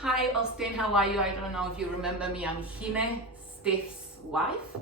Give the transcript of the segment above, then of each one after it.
Hi Austin, how are you? I don't know if you remember me. I'm Hime, Steph's wife.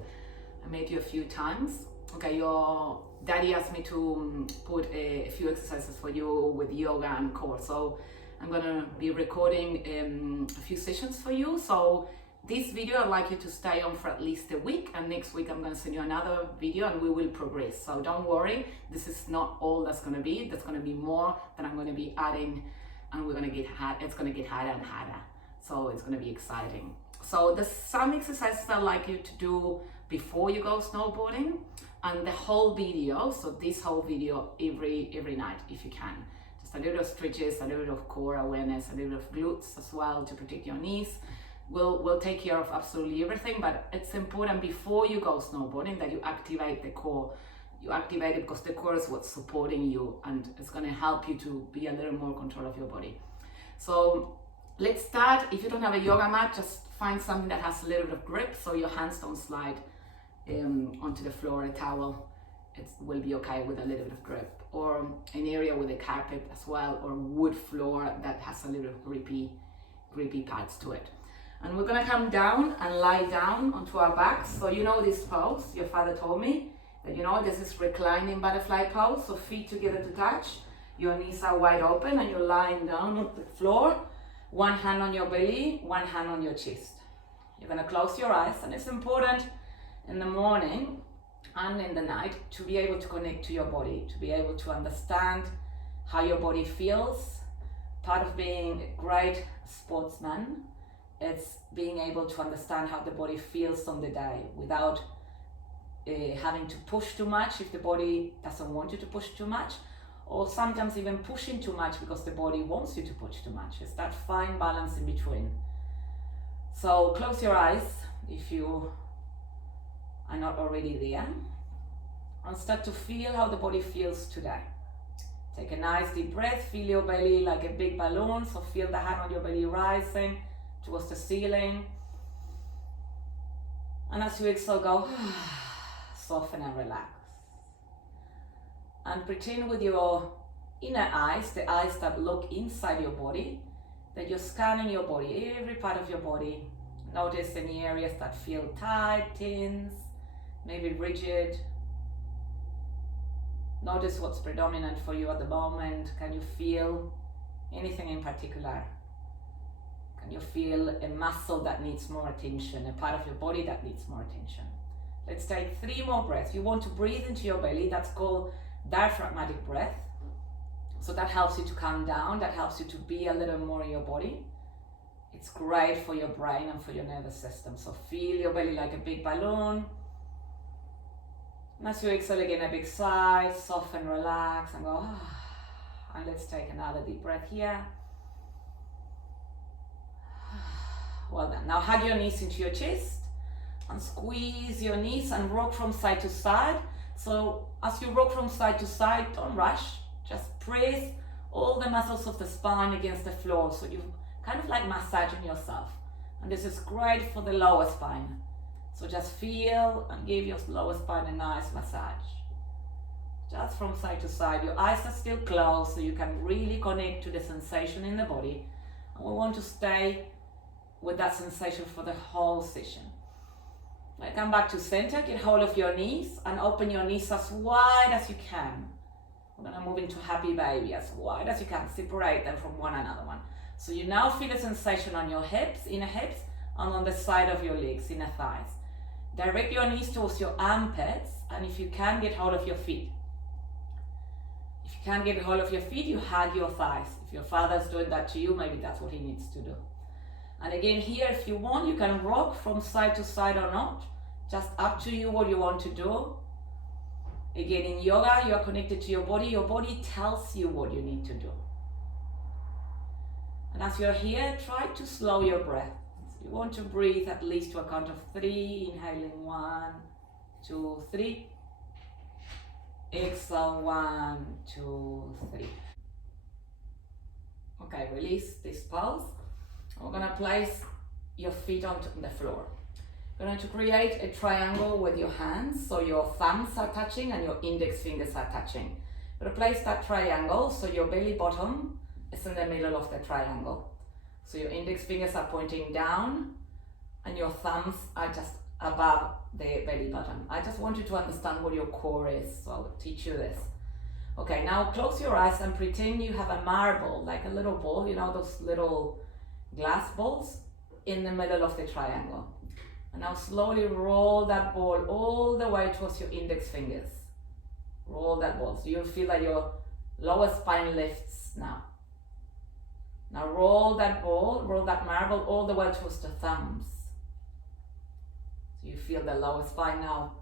I met you a few times. Okay, your daddy asked me to put a few exercises for you with yoga and core. So I'm gonna be recording a few sessions for you. So this video, I'd like you to stay on for at least a week, and next week I'm gonna send you another video and we will progress. So don't worry, this is not all that's gonna be. There's gonna be more that I'm gonna be adding, and we're gonna get hard. It's gonna get harder and harder. So it's gonna be exciting. So there's some exercises I'd like you to do before you go snowboarding, and the whole video, so this whole video every night if you can. Just a little of stretches, a little bit of core awareness, a little bit of glutes as well to protect your knees. We'll take care of absolutely everything, but it's important before you go snowboarding that you activate the core. You activate it because the core is what's supporting you, and it's going to help you to be a little more control of your body. So let's start. If you don't have a yoga mat, just find something that has a little bit of grip so your hands don't slide onto the floor. A towel, it will be okay with a little bit of grip, or an area with a carpet as well, or wood floor that has a little grippy parts to it. And we're gonna come down and lie down onto our backs. So you know this pose, your father told me that this is reclining butterfly pose. So feet together to touch, your knees are wide open and you're lying down on the floor. One hand on your belly, one hand on your chest. You're gonna close your eyes, and it's important in the morning and in the night to be able to connect to your body, to be able to understand how your body feels. Part of being a great sportsman, it's being able to understand how the body feels on the day without having to push too much if the body doesn't want you to push too much, or sometimes even pushing too much because the body wants you to push too much. It's that fine balance in between. So close your eyes if you are not already there, and start to feel how the body feels today. Take a nice deep breath, feel your belly like a big balloon, so feel the hand on your belly rising towards the ceiling. And as you exhale, go soften and relax. And pretend with your inner eyes, the eyes that look inside your body, that you're scanning your body, every part of your body. Notice any areas that feel tight, tense, maybe rigid. Notice what's predominant for you at the moment. Can you feel anything in particular? Can you feel a muscle that needs more attention, a part of your body that needs more attention? Let's take 3 more breaths. You want to breathe into your belly. That's called diaphragmatic breath. So that helps you to calm down. That helps you to be a little more in your body. It's great for your brain and for your nervous system. So feel your belly like a big balloon. And as you exhale again, a big sigh, soften, relax, and go. And let's take another deep breath here. Well done. Now hug your knees into your chest and squeeze your knees and rock from side to side. So as you rock from side to side, don't rush. Just press all the muscles of the spine against the floor. So you kind of like massaging yourself. And this is great for the lower spine. So just feel and give your lower spine a nice massage. Just from side to side. Your eyes are still closed so you can really connect to the sensation in the body. And we want to stay with that sensation for the whole session. Now come back to center, get hold of your knees and open your knees as wide as you can. We're gonna move into happy baby as wide as you can. Separate them from one another one. So you now feel a sensation on your hips, inner hips, and on the side of your legs, inner thighs. Direct your knees towards your armpits, and if you can, get hold of your feet. If you can't get hold of your feet, you hug your thighs. If your father's doing that to you, maybe that's what he needs to do. And again here, if you want, you can rock from side to side or not. Just up to you what you want to do. Again, in yoga, you are connected to your body. Your body tells you what you need to do. And as you're here, try to slow your breath. So you want to breathe at least to a count of 3. Inhaling 1, 2, 3. Exhale 1, 2, 3. Okay, release this pulse. We're going to place your feet onto the floor. You're going to create a triangle with your hands, so your thumbs are touching and your index fingers are touching. You're going to place that triangle so your belly bottom is in the middle of the triangle. So your index fingers are pointing down and your thumbs are just above the belly button. I just want you to understand what your core is, so I'll teach you this. Okay, now close your eyes and pretend you have a marble, like a little ball, you know, those little glass balls in the middle of the triangle. And now slowly roll that ball all the way towards your index fingers. Roll that ball, so you'll feel that your lower spine lifts now. Now roll that ball, roll that marble all the way towards the thumbs. So you feel the lower spine now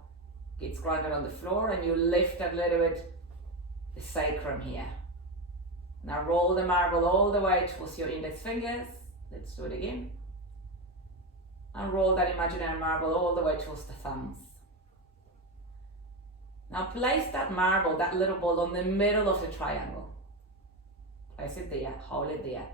gets grounded on the floor, and you lift a little bit the sacrum here. Now roll the marble all the way towards your index fingers. Let's do it again. And roll that imaginary marble all the way towards the thumbs. Now place that marble, that little ball, on the middle of the triangle. Place it there, hold it there.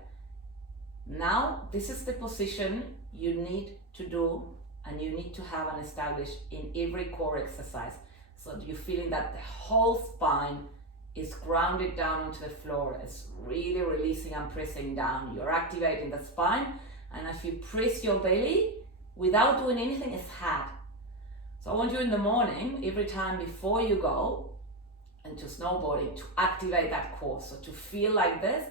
Now this is the position you need to do and you need to have and establish in every core exercise. So you're feeling that the whole spine is grounded down onto the floor. It's really releasing and pressing down. You're activating the spine, and if you press your belly without doing anything, it's hard. So I want you in the morning, every time before you go into snowboarding, to activate that core. So to feel like this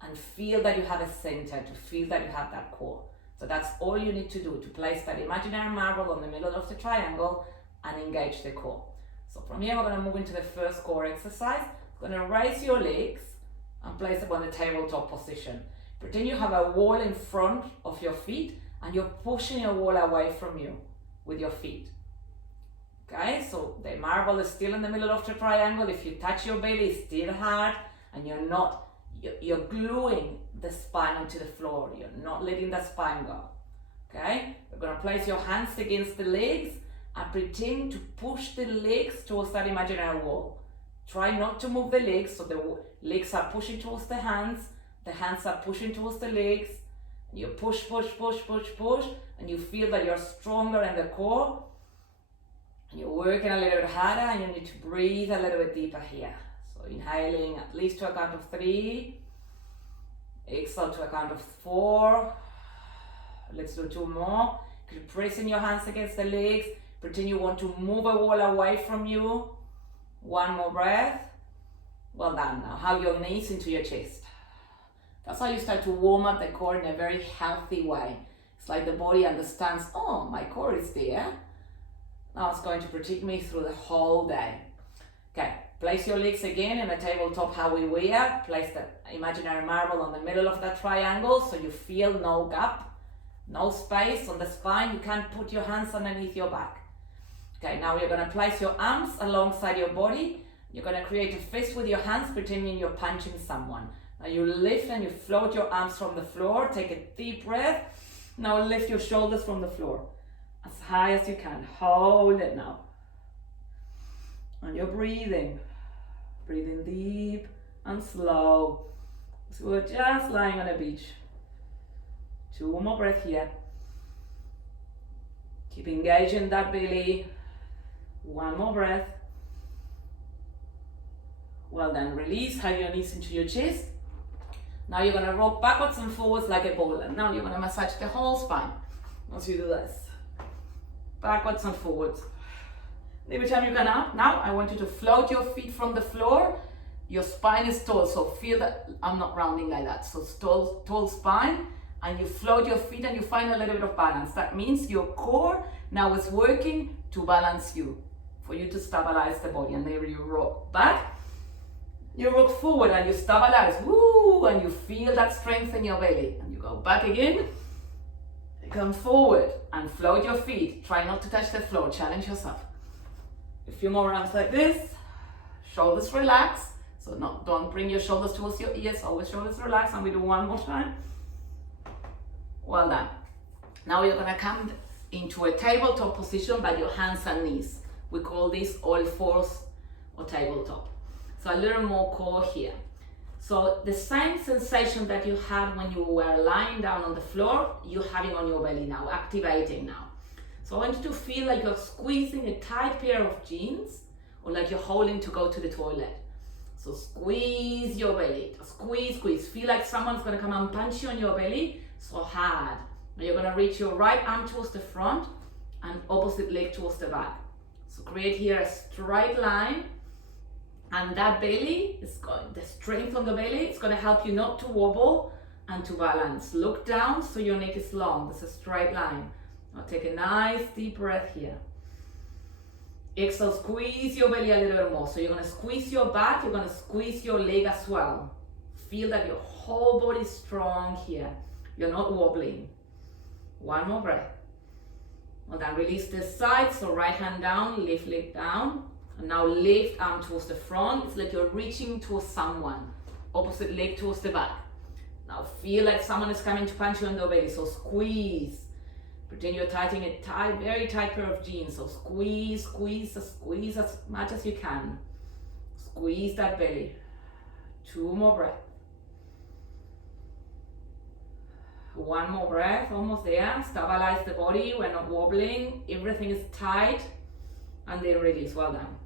and feel that you have a center, to feel that you have that core. So that's all you need to do, to place that imaginary marble on the middle of the triangle and engage the core. So from here, we're going to move into the first core exercise. You're going to raise your legs and place them on the tabletop position. Pretend you have a wall in front of your feet and you're pushing your wall away from you with your feet. Okay, so the marble is still in the middle of the triangle. If you touch your belly, it's still hard, and you're gluing the spine onto the floor. You're not letting the spine go. Okay, you're going to place your hands against the legs and pretend to push the legs towards that imaginary wall. Try not to move the legs, so the legs are pushing towards the hands are pushing towards the legs. You push, push, push, push, push, and you feel that you're stronger in the core. You're working a little bit harder, and you need to breathe a little bit deeper here. So inhaling at least to a count of 3. Exhale to a count of 4. Let's do 2 more. Keep pressing your hands against the legs. Pretend you want to move a wall away from you. 1 more breath. Well done. Now hug your knees into your chest. That's how you start to warm up the core in a very healthy way. It's like the body understands, oh, my core is there. Now it's going to protect me through the whole day. Okay, place your legs again in a tabletop how we were. Place the imaginary marble on the middle of that triangle so you feel no gap, no space on the spine. You can't put your hands underneath your back. Okay, now you're going to place your arms alongside your body. You're going to create a fist with your hands, pretending you're punching someone. Now you lift and you float your arms from the floor. Take a deep breath. Now lift your shoulders from the floor as high as you can. Hold it now. And you're breathing. Breathing deep and slow. So we're just lying on a beach. 2 more breaths here. Keep engaging that belly. 1 more breath. Well done. Release. Hug your knees into your chest. Now you're going to rock backwards and forwards like a ball. And now you're going to massage the whole spine as you do this. Backwards and forwards. Every time you come up, now I want you to float your feet from the floor. Your spine is tall, so feel that I'm not rounding like that. So tall spine, and you float your feet and you find a little bit of balance. That means your core now is working to balance you, for you to stabilize the body. And there you rock back. You rock forward and you stabilize. Woo! And you feel that strength in your belly. And you go back again. Come forward and float your feet. Try not to touch the floor. Challenge yourself. A few more rounds like this. Shoulders relax. So don't bring your shoulders towards your ears. Always shoulders relax. And we do 1 more time. Well done. Now you're going to come into a tabletop position by your hands and knees. We call this all fours or tabletop. So a little more core here. So the same sensation that you had when you were lying down on the floor, you're having on your belly now, activating now. So I want you to feel like you're squeezing a tight pair of jeans, or like you're holding to go to the toilet. So squeeze your belly, squeeze, squeeze. Feel like someone's gonna come and punch you on your belly. So hard. Now you're gonna reach your right arm towards the front and opposite leg towards the back. So create here a straight line, and that belly is going, the strength on the belly is gonna help you not to wobble and to balance. Look down so your neck is long. This is a straight line. Now take a nice deep breath here. Exhale, squeeze your belly a little bit more. So you're gonna squeeze your back, you're gonna squeeze your leg as well. Feel that your whole body is strong here. You're not wobbling. One more breath. Well, then release this side, so right hand down, lift leg down. And now lift arm towards the front. It's like you're reaching towards someone. Opposite leg towards the back. Now feel like someone is coming to punch you in the belly, so squeeze. Pretend you're tightening a tight, very tight pair of jeans. So squeeze, squeeze, squeeze as much as you can. Squeeze that belly. 2 more breaths. 1 more breath, almost there. Stabilize the body, we're not wobbling. Everything is tight. And then release, well done.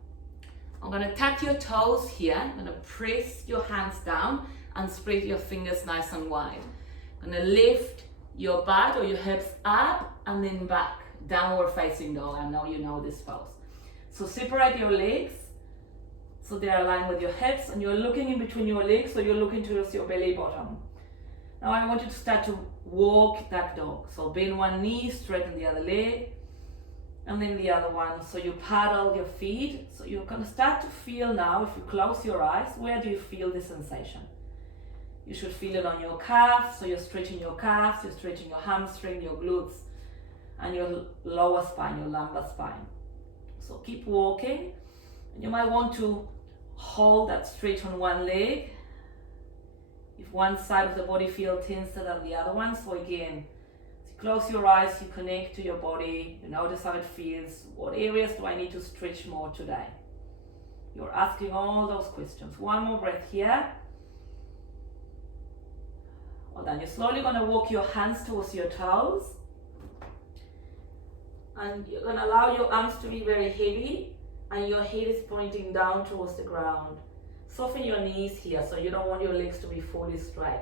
I'm gonna tap your toes here. I'm gonna press your hands down and spread your fingers nice and wide. I'm gonna lift your butt or your hips up and then back. Downward facing dog. I know you know this pose. So separate your legs so they're aligned with your hips, and you're looking in between your legs, so you're looking towards your belly bottom. Now I want you to start to walk that dog. So bend one knee, straighten the other leg, and then the other one. So you paddle your feet. So you're gonna start to feel now, if you close your eyes, where do you feel the sensation? You should feel it on your calves. So you're stretching your calves, you're stretching your hamstring, your glutes, and your lower spine, your lumbar spine. So keep walking. And you might want to hold that stretch on one leg. If one side of the body feels tenser than the other one. So again, close your eyes, you connect to your body, you notice how it feels. What areas do I need to stretch more today? You're asking all those questions. 1 more breath here. Well done. You're slowly going to walk your hands towards your toes. And you're going to allow your arms to be very heavy, and your head is pointing down towards the ground. Soften your knees here, so you don't want your legs to be fully straight.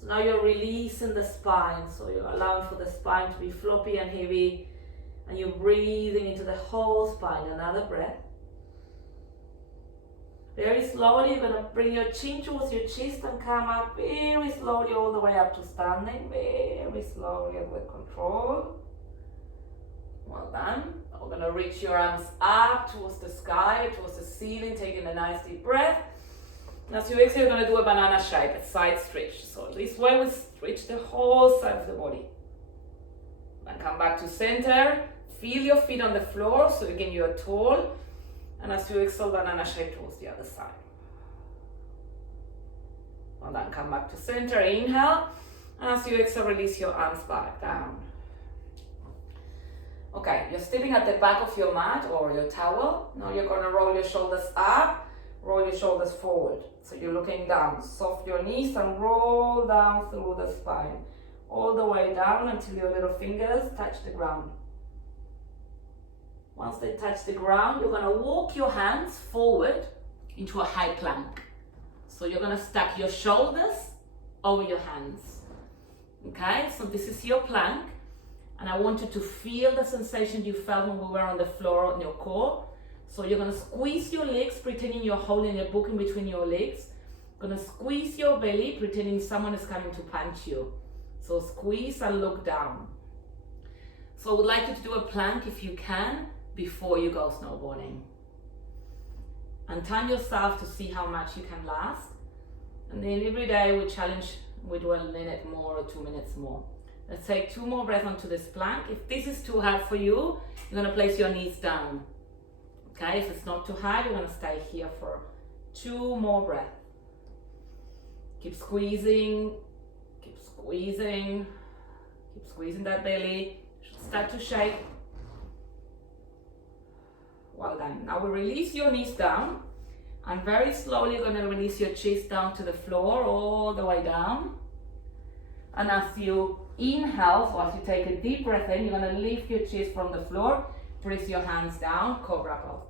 So now you're releasing the spine, so you're allowing for the spine to be floppy and heavy, and you're breathing into the whole spine. Another breath. Very slowly, you're going to bring your chin towards your chest and come up very slowly all the way up to standing. Very slowly and with control. Well done. We're going to reach your arms up towards the sky, towards the ceiling, taking a nice deep breath. As you exhale, you're going to do a banana shape, a side stretch. So this way we stretch the whole side of the body. And come back to center. Feel your feet on the floor, so again you're tall. And as you exhale, banana shape towards the other side. And then come back to center, inhale. And as you exhale, release your arms back down. Okay, you're stepping at the back of your mat or your towel. Now you're going to roll your shoulders up, roll your shoulders forward. So you're looking down. Soft your knees and roll down through the spine. All the way down until your little fingers touch the ground. Once they touch the ground, you're going to walk your hands forward into a high plank. So you're going to stack your shoulders over your hands. Okay, so this is your plank. And I want you to feel the sensation you felt when we were on the floor on your core. So you're going to squeeze your legs, pretending you're holding a book in between your legs. Going to squeeze your belly, pretending someone is coming to punch you. So squeeze and look down. So I would like you to do a plank if you can before you go snowboarding. And time yourself to see how much you can last. And then every day we challenge, we do a minute more or 2 minutes more. Let's take 2 more breaths onto this plank. If this is too hard for you, you're gonna place your knees down. Okay, if it's not too hard, you're gonna stay here for 2 more breaths. Keep squeezing, keep squeezing, keep squeezing that belly. It should start to shake. Well done. Now we release your knees down, and very slowly you're gonna release your chest down to the floor, all the way down. And as you inhale, so as you take a deep breath in, you're going to lift your chest from the floor, press your hands down, cobra pose.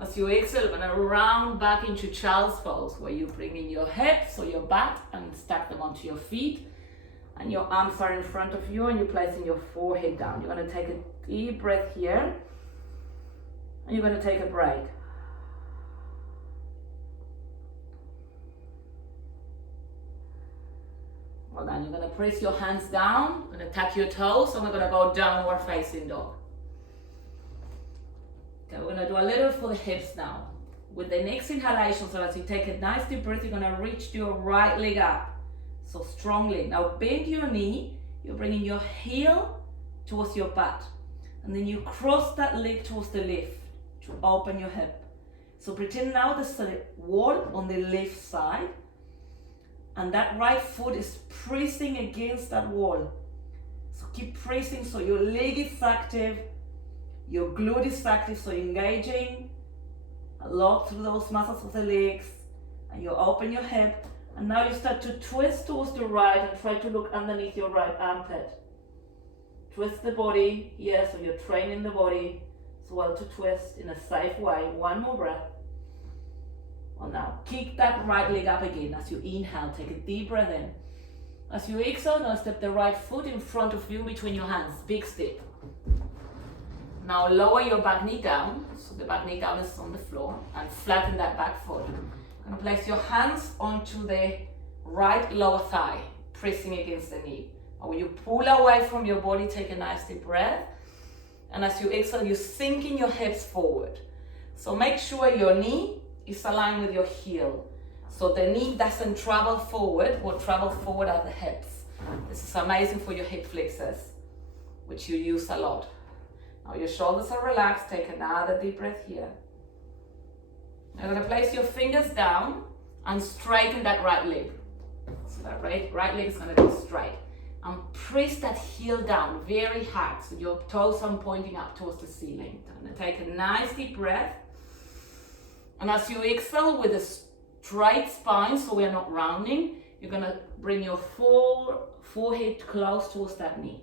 As you exhale, you're going to round back into child's pose, where you bring in your hips or your butt and stack them onto your feet. And your arms are in front of you and you're placing your forehead down. You're going to take a deep breath here. And you're going to take a break. Well done. You're going to press your hands down. You're going to tuck your toes and we're going to go downward facing dog. Okay, we're going to do a little for the hips now. With the next inhalation, so as you take a nice deep breath, you're going to reach your right leg up. So strongly. Now bend your knee. You're bringing your heel towards your butt. And then you cross that leg towards the left to open your hip. So pretend now there's a wall on the left side. And that right foot is pressing against that wall. So keep pressing so your leg is active. Your glute is active. So engaging a lot through those muscles of the legs. And you open your hip. And now you start to twist towards the right and try to look underneath your right armpit. Twist the body here, so you're training the body as well to twist in a safe way. One more breath. Well, now kick that right leg up again as you inhale. Take a deep breath in. As you exhale, now step the right foot in front of you between your hands. Big step. Now lower your back knee down. So the back knee down is on the floor. And flatten that back foot. You're going to place your hands onto the right lower thigh, pressing against the knee. And when you pull away from your body, take a nice deep breath. And as you exhale, you're sinking your hips forward. So make sure your knee is aligned with your heel. So the knee doesn't travel forward, what travel forward are the hips. This is amazing for your hip flexors, which you use a lot. Now your shoulders are relaxed. Take another deep breath here. You're going to place your fingers down and straighten that right leg. So that right leg is going to go straight. And press that heel down very hard. So your toes are pointing up towards the ceiling. I'm going to take a nice deep breath. And as you exhale with a straight spine, so we are not rounding, you're going to bring your forehead close towards that knee.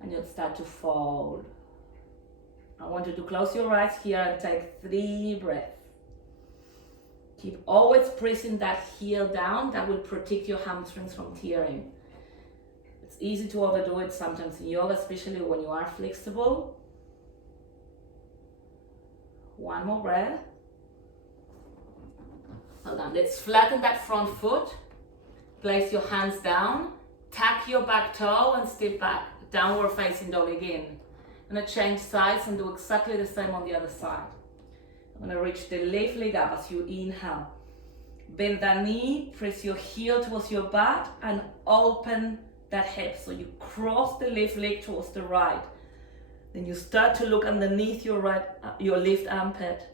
And you'll start to fold. I want you to close your eyes here and take 3 breaths. Keep always pressing that heel down. That will protect your hamstrings from tearing. It's easy to overdo it sometimes in yoga, especially when you are flexible. One more breath. Well done. Let's flatten that front foot. Place your hands down. Tuck your back toe and step back. Downward facing dog again. I'm going to change sides and do exactly the same on the other side. I'm going to reach the left leg up as you inhale. Bend that knee, press your heel towards your butt and open that hip. So you cross the left leg towards the right. Then you start to look underneath your left armpit.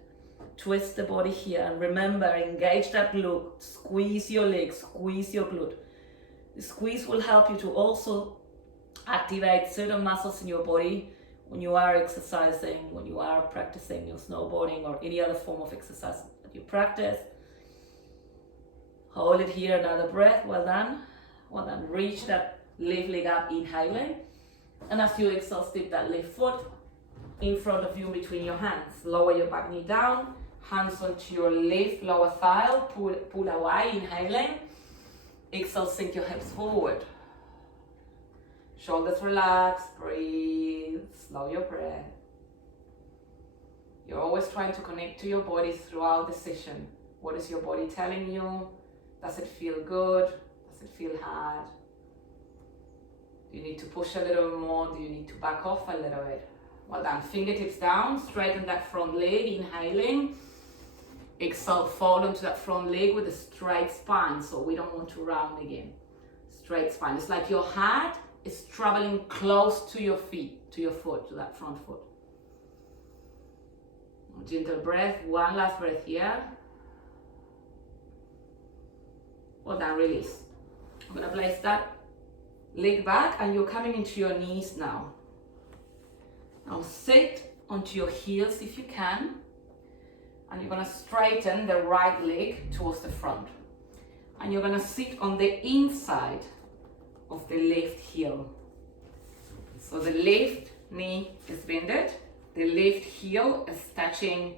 Twist the body here and remember, engage that glute. Squeeze your legs, squeeze your glute. The squeeze will help you to also activate certain muscles in your body when you are exercising, when you are practicing your snowboarding or any other form of exercise that you practice. Hold it here, another breath. Well done. Well done. Reach that left leg up, inhaling. And as you exhale, step that left foot in front of you between your hands. Lower your back knee down. Hands onto your left lower thigh. Pull away, inhaling. Exhale, sink your hips forward. Shoulders relaxed, breathe, slow your breath. You're always trying to connect to your body throughout the session. What is your body telling you? Does it feel good? Does it feel hard? Do you need to push a little more? Do you need to back off a little bit? Well done. Fingertips down, straighten that front leg, inhaling. Exhale, fold onto that front leg with a straight spine, so we don't want to round again. Straight spine. It's like your heart is traveling close to your feet, to your foot, to that front foot. Gentle breath, one last breath here. Well done, release. I'm going to place that leg back and you're coming into your knees now. Now sit onto your heels if you can. And you're going to straighten the right leg towards the front. And you're going to sit on the inside of the left heel. So the left knee is bended, the left heel is touching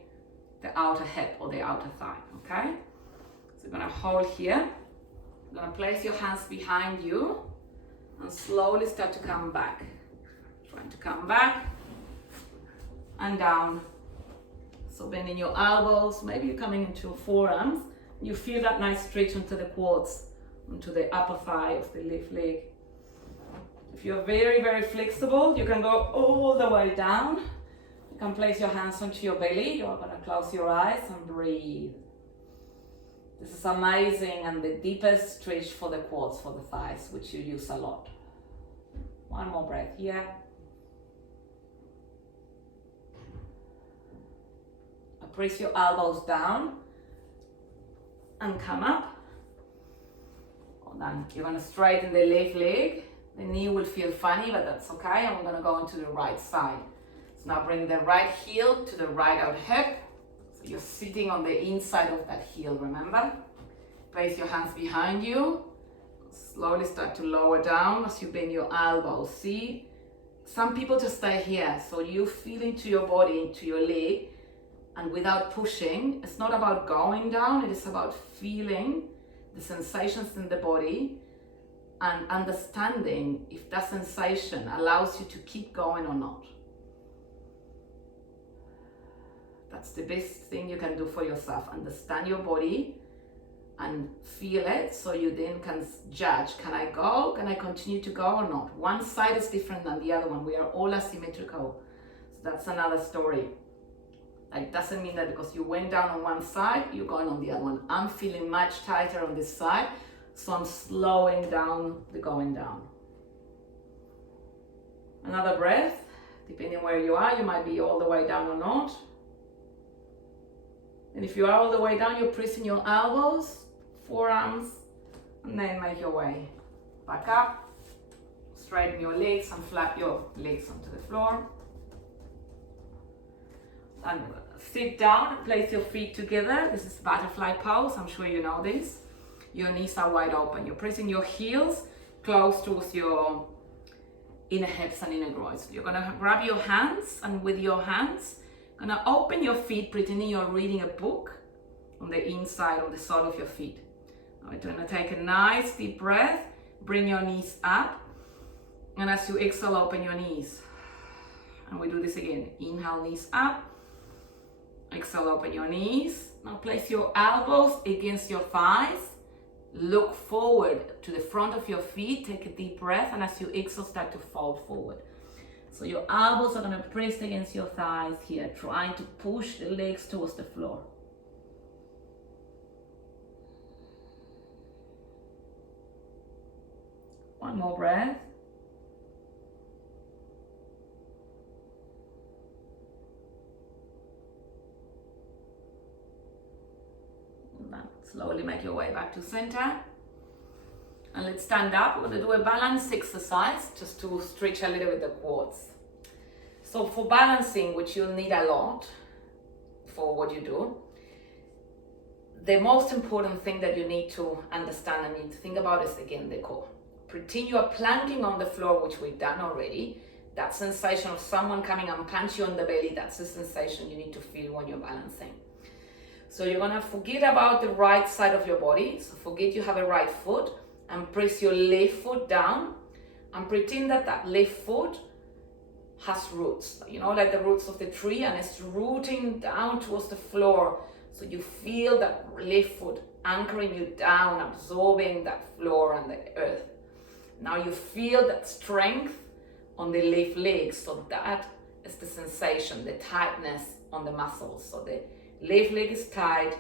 the outer hip or the outer thigh, okay? So you're gonna hold here, you're gonna place your hands behind you And slowly start to come back. Trying to come back and down. So bending your elbows, maybe you're coming into your forearms. You feel that nice stretch onto the quads, onto the upper thigh of the left leg. If you're very, very flexible, you can go all the way down. You can place your hands onto your belly. You're going to close your eyes and breathe. This is amazing and the deepest stretch for the quads, for the thighs, which you use a lot. One more breath here. Press your elbows down and come up. Well done. You're going to straighten the left leg. The knee will feel funny, but that's okay. I'm going to go into the right side. So now bring the right heel to the right out hip. So you're sitting on the inside of that heel, remember? Place your hands behind you. Slowly start to lower down as you bend your elbows. See? Some people just stay here. So you feel into your body, into your leg. And without pushing, it's not about going down, it is about feeling the sensations in the body and understanding if that sensation allows you to keep going or not. That's the best thing you can do for yourself. Understand your body and feel it, so you then can judge, can I go? Can I continue to go or not? One side is different than the other one. We are all asymmetrical. So that's another story. It doesn't mean that because you went down on one side, you're going on the other one. I'm feeling much tighter on this side, so I'm slowing down the going down. Another breath. Depending where you are, you might be all the way down or not. And if you are all the way down, you're pressing your elbows, forearms, and then make your way back up. Straighten your legs and flap your legs onto the floor. And sit down and place your feet together. This is butterfly pose. I'm sure you know this. Your knees are wide open. You're pressing your heels close towards your inner hips and inner groins. You're going to grab your hands, and with your hands, going to open your feet, pretending you're reading a book on the inside of the sole of your feet. Now we're going to take a nice deep breath. Bring your knees up. And as you exhale, open your knees. And we do this again. Inhale, knees up. Exhale, open your knees. Now place your elbows against your thighs. Look forward to the front of your feet. Take a deep breath, and as you exhale, start to fold forward. So your elbows are going to press against your thighs here, trying to push the legs towards the floor. One more breath. Slowly make your way back to center. And let's stand up. We're going to do a balance exercise just to stretch a little bit the quads. So for balancing, which you'll need a lot for what you do, the most important thing that you need to understand and need to think about is, again, the core. Pretend you are planking on the floor, which we've done already. That sensation of someone coming and punch you on the belly, that's the sensation you need to feel when you're balancing. So you're going to forget about the right side of your body. So forget you have a right foot and press your left foot down and pretend that that left foot has roots, you know, like the roots of the tree, and it's rooting down towards the floor. So you feel that left foot anchoring you down, absorbing that floor and the earth. Now you feel that strength on the left leg. So that is the sensation, the tightness on the muscles. So the left leg is tight,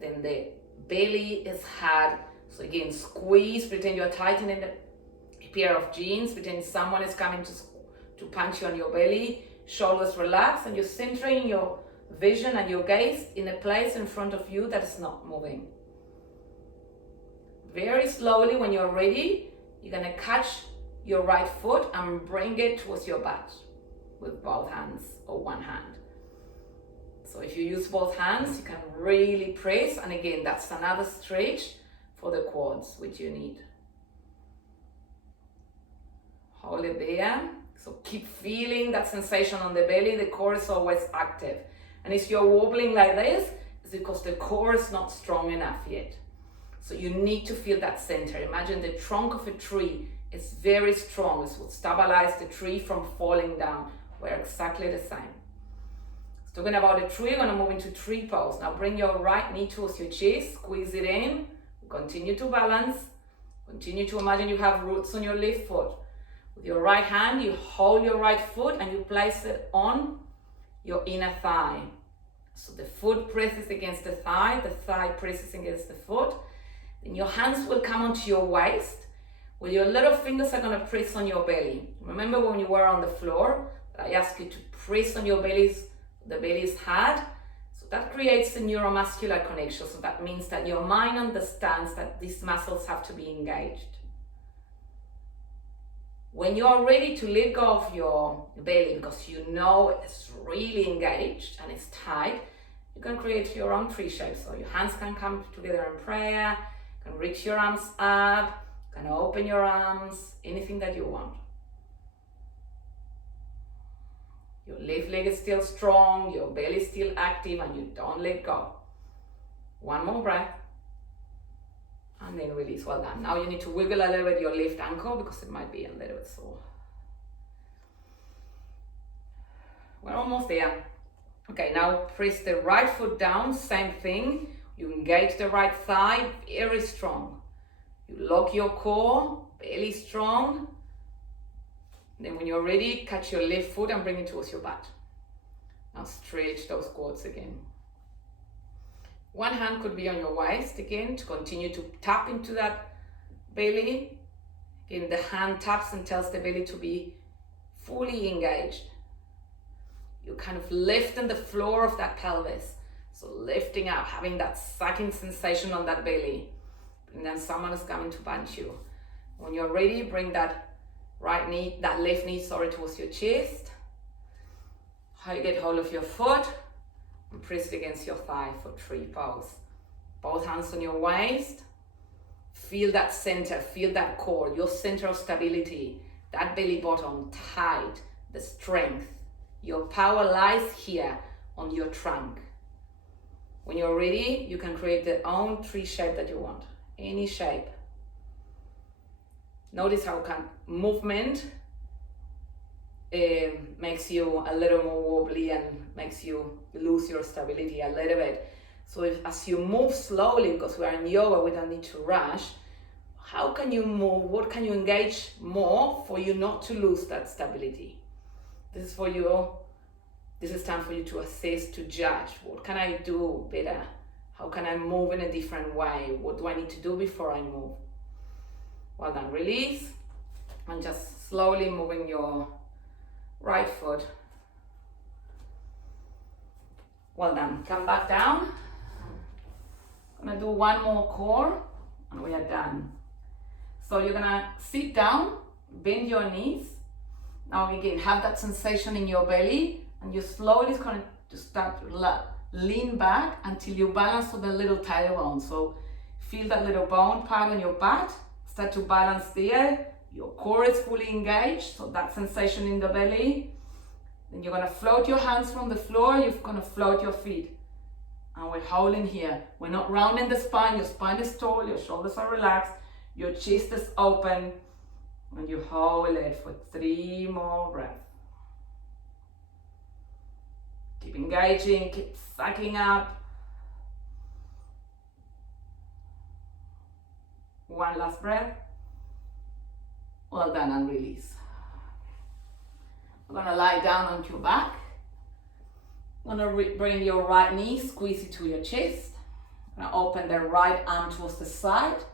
then the belly is hard. So again, squeeze, pretend you're tightening a pair of jeans, pretend someone is coming to punch you on your belly, shoulders relax, and you're centering your vision and your gaze in a place in front of you that is not moving. Very slowly, when you're ready, you're going to catch your right foot and bring it towards your butt with both hands or one hand. So if you use both hands, you can really press, and again, that's another stretch for the quads, which you need. Hold it there. So keep feeling that sensation on the belly. The core is always active. And if you're wobbling like this, it's because the core is not strong enough yet. So you need to feel that center. Imagine the trunk of a tree It's very strong. This will stabilize the tree from falling down. We're exactly the same. Talking about the tree, you're going to move into tree pose. Now bring your right knee towards your chest, squeeze it in, continue to balance, continue to imagine you have roots on your left foot. With your right hand, you hold your right foot and you place it on your inner thigh. So the foot presses against the thigh presses against the foot. Then your hands will come onto your waist, where your little fingers are going to press on your belly. Remember when you were on the floor, I asked you to press on your bellies. The belly is hard, so that creates a neuromuscular connection. So that means that your mind understands that these muscles have to be engaged. When you are ready to let go of your belly, because you know it's really engaged and it's tight, you can create your own tree shape. So your hands can come together in prayer, you can reach your arms up, you can open your arms, anything that you want. Your left leg is still strong, your belly is still active, and you don't let go. One more breath. And then release. Well done. Now you need to wiggle a little bit your left ankle because it might be a little bit sore. We're almost there. Okay, now press the right foot down, same thing. You engage the right thigh, very strong. You lock your core, belly strong. Then when you're ready, catch your left foot and bring it towards your butt. Now stretch those quads again. One hand could be on your waist again to continue to tap into that belly. Again, the hand taps and tells the belly to be fully engaged. You kind of lifting the floor of that pelvis. So lifting up, having that sucking sensation on that belly. And then someone is coming to punch you. When you're ready, bring that left knee, towards your chest. Get hold of your foot and press it against your thigh for tree pose. Both hands on your waist. Feel that center, feel that core, your center of stability, that belly button tight, the strength. Your power lies here on your trunk. When you're ready, you can create the own tree shape that you want, any shape. Notice how movement makes you a little more wobbly and makes you lose your stability a little bit. So as you move slowly, because we are in yoga, we don't need to rush, how can you move? What can you engage more for you not to lose that stability? This is for you. This is time for you to assess, to judge. What can I do better? How can I move in a different way? What do I need to do before I move? Well done. Release. And just slowly moving your right foot. Well done. Come back down. I'm gonna do one more core and we are done. So you're gonna sit down, bend your knees. Now again, have that sensation in your belly and you slowly going to start to lean back until you balance on the little tailbone. So feel that little bone part on your butt. Start to balance there. Your core is fully engaged, so that sensation in the belly. Then you're gonna float your hands from the floor, you're gonna float your feet. And we're holding here. We're not rounding the spine, your spine is tall, your shoulders are relaxed, your chest is open, and you hold it for 3 more breaths. Keep engaging, keep sucking up. One last breath. Well done, and release. We're gonna lie down on your back. I'm gonna bring your right knee, squeeze it to your chest. I'm gonna open the right arm towards the side.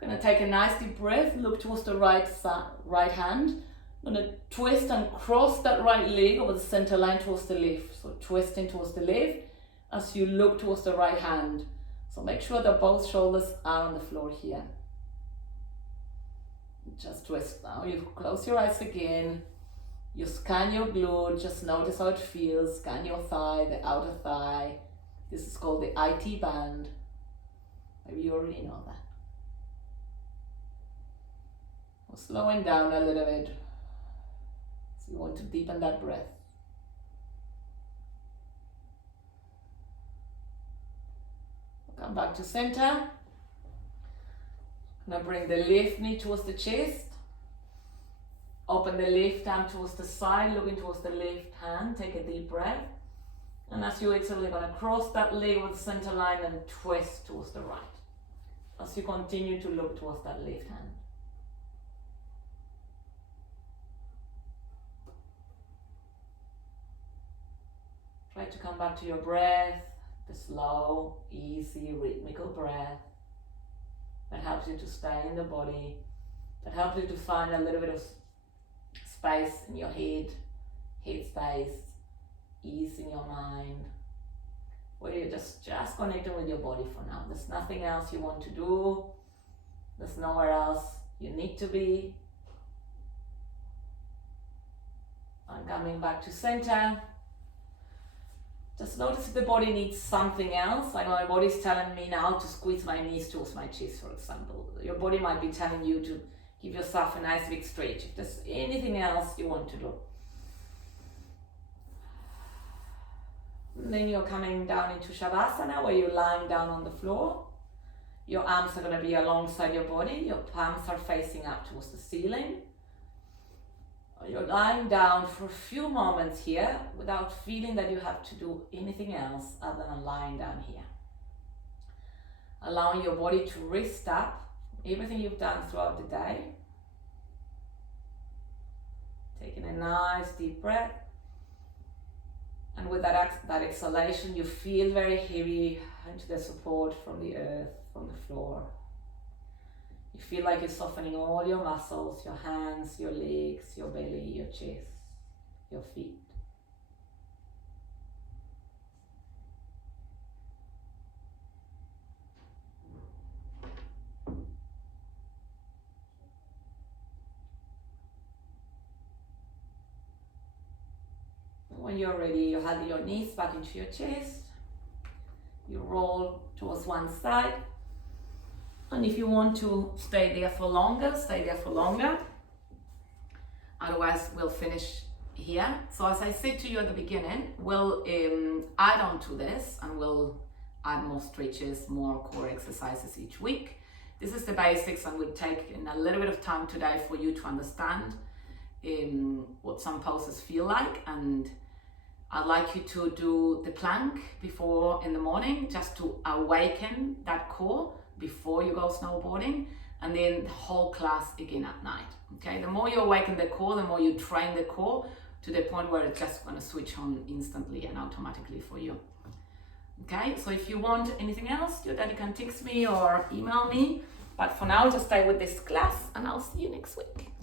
Gonna take a nice deep breath, look towards the right hand. I'm gonna twist and cross that right leg over the center line towards the left. So twisting towards the left as you look towards the right hand. So make sure that both shoulders are on the floor here. Just twist now. You close your eyes again. You scan your glute, just notice how it feels. Scan your thigh, the outer thigh. This is called the IT band. Maybe you already know that. We're slowing down a little bit. So you want to deepen that breath. Come back to center. Now bring the left knee towards the chest. Open the left arm towards the side, looking towards the left hand. Take a deep breath. And as you exhale, you're going to cross that leg with the center line and twist towards the right. As you continue to look towards that left hand. Try to come back to your breath, the slow, easy, rhythmical breath that helps you to stay in the body, that helps you to find a little bit of space in your head space, ease in your mind, where you're just connecting with your body for now. There's nothing else you want to do. There's nowhere else you need to be. I'm coming back to center. Just notice if the body needs something else. I know my body's telling me now to squeeze my knees towards my chest, for example. Your body might be telling you to give yourself a nice big stretch. If there's anything else you want to do. And then you're coming down into Shavasana, where you're lying down on the floor. Your arms are going to be alongside your body. Your palms are facing up towards the ceiling. You're lying down for a few moments here without feeling that you have to do anything else other than lying down here. Allowing your body to rest up everything you've done throughout the day. Taking a nice deep breath. And with that exhalation, you feel very heavy into the support from the earth, from the floor. You feel like you're softening all your muscles, your hands, your legs, your belly, your chest, your feet. When you're ready, you hug your knees back into your chest. You roll towards one side. And if you want to stay there for longer, stay there for longer. Otherwise, we'll finish here. So as I said to you at the beginning, we'll add on to this and we'll add more stretches, more core exercises each week. This is the basics, and we'll take a little bit of time today for you to understand what some poses feel like. And I'd like you to do the plank before in the morning, just to awaken that core before you go snowboarding, and then the whole class again at night. Okay, the more you awaken the core, the more you train the core to the point where it's just going to switch on instantly and automatically for you. Okay, so if you want anything else, your daddy can text me or email me, but for now just stay with this class and I'll see you next week.